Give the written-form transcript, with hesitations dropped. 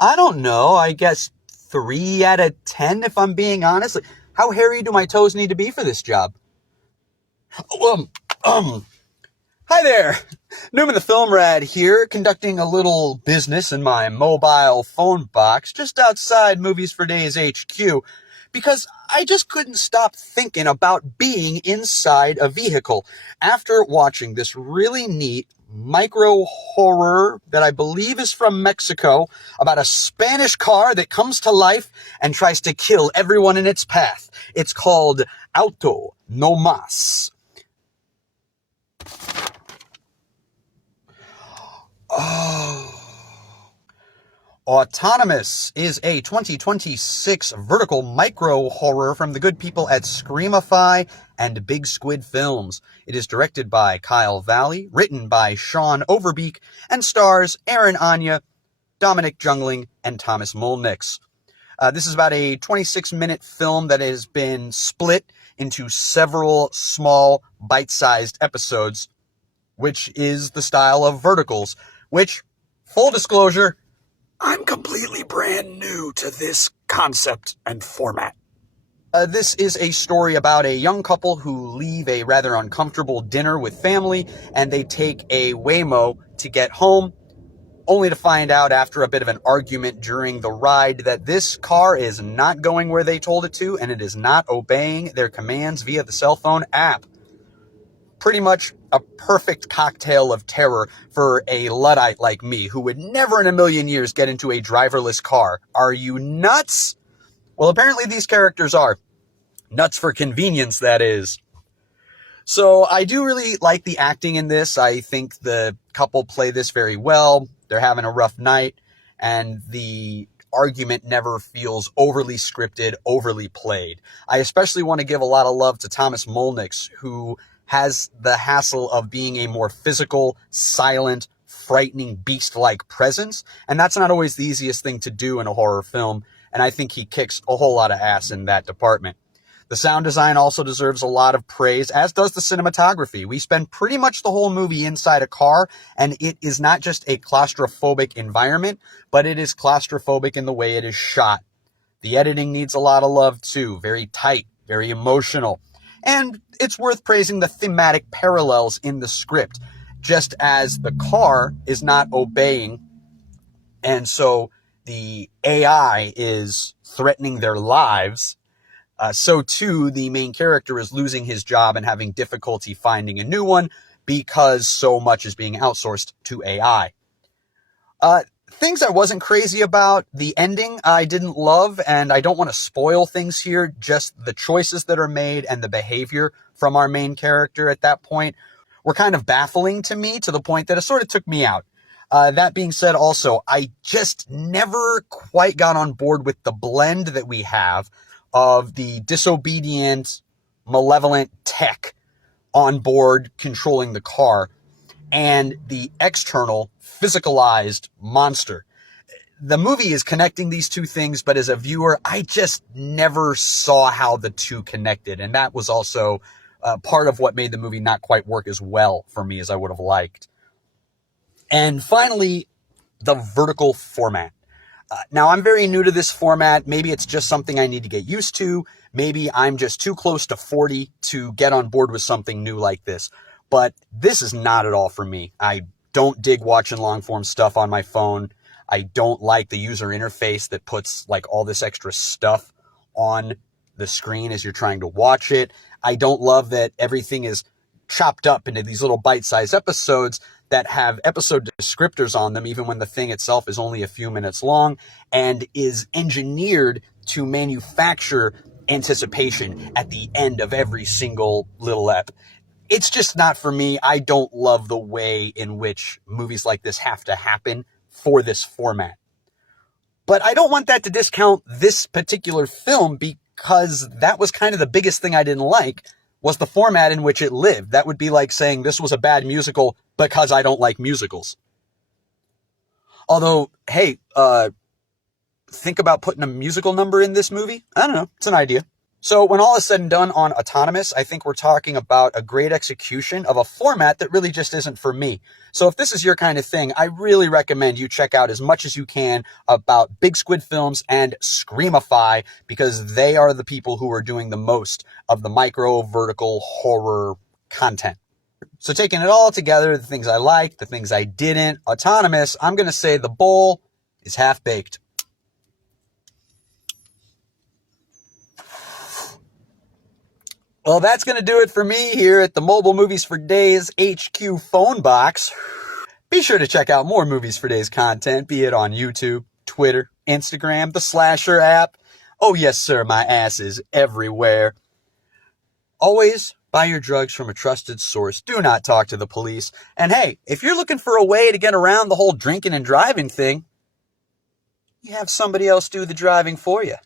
I don't know. I guess 3 out of 10, if I'm being honest. Like, how hairy do my toes need to be for this job? Um, um, Hi there. Newman the Film Rad here, conducting a little business in my mobile phone box just outside Movies for Days HQ, because I just couldn't stop thinking about being inside a vehicle after watching this really neat micro horror that I believe is from Mexico about a Spanish car that comes to life and tries to kill everyone in its path. It's called Auto No Mas. Oh. Autonomous is a 2026 vertical micro horror from the good people at Screamify and Big Squid Films. It is directed by Kyle Valle, written by Sean Overbeeke, and stars Erin, Áine, Domenic Jungling, and Thomas Mulnix. This is about a 26-minute film that has been split into several small, bite-sized episodes, which is the style of verticals, which, full disclosure, I'm completely brand new to this concept and format. This is a story about a young couple who leave a rather uncomfortable dinner with family, and they take a Waymo to get home, only to find out after a bit of an argument during the ride that this car is not going where they told it to, and it is not obeying their commands via the cell phone app. Pretty much a perfect cocktail of terror for a Luddite like me, who would never in a million years get into a driverless car. Are you nuts? Well, apparently these characters are. Nuts for convenience, that is. So I do really like the acting in this. I think the couple play this very well. They're having a rough night, and the argument never feels overly scripted, overly played. I especially want to give a lot of love to Thomas Mulnix, who has the hassle of being a more physical, silent, frightening, beast-like presence, and that's not always the easiest thing to do in a horror film, and I think he kicks a whole lot of ass in that department. The sound design also deserves a lot of praise, as does the cinematography. We spend pretty much the whole movie inside a car, and it is not just a claustrophobic environment, but it is claustrophobic in the way it is shot. The editing needs a lot of love, too. Very tight, very emotional. And it's worth praising the thematic parallels in the script, just as the car is not obeying, and so the AI is threatening their lives. So too, the main character is losing his job and having difficulty finding a new one because so much is being outsourced to AI. Things I wasn't crazy about, the ending I didn't love, and I don't want to spoil things here, just the choices that are made and the behavior from our main character at that point were kind of baffling to me, to the point that it sort of took me out. That being said, also, I just never quite got on board with the blend that we have of the disobedient, malevolent tech on board controlling the car and the external, physicalized monster. The movie is connecting these two things, but as a viewer, I just never saw how the two connected, and that was also part of what made the movie not quite work as well for me as I would have liked. And finally, the vertical format. Now, I'm very new to this format. Maybe it's just something I need to get used to. Maybe I'm just too close to 40 to get on board with something new like this. But this is not at all for me. I don't dig watching long-form stuff on my phone. I don't like the user interface that puts like all this extra stuff on the screen as you're trying to watch it. I don't love that everything is chopped up into these little bite-sized episodes that have episode descriptors on them, even when the thing itself is only a few minutes long, and is engineered to manufacture anticipation at the end of every single little ep. It's just not for me. I don't love the way in which movies like this have to happen for this format. But I don't want that to discount this particular film, because that was kind of the biggest thing I didn't like, was the format in which it lived. That would be like saying this was a bad musical because I don't like musicals. Although, hey, think about putting a musical number in this movie. I don't know. It's an idea. So when all is said and done on Autonomous, I think we're talking about a great execution of a format that really just isn't for me. So if this is your kind of thing, I really recommend you check out as much as you can about Big Squid Films and Screamify, because they are the people who are doing the most of the micro vertical horror content. So taking it all together, the things I liked, the things I didn't, Autonomous, I'm going to say the bowl is half baked. Well, that's going to do it for me here at the Mobile Movies for Days HQ phone box. Be sure to check out more Movies for Days content, be it on YouTube, Twitter, Instagram, the Slasher app. Oh yes, sir, my ass is everywhere. Always buy your drugs from a trusted source. Do not talk to the police. And hey, if you're looking for a way to get around the whole drinking and driving thing, you have somebody else do the driving for you.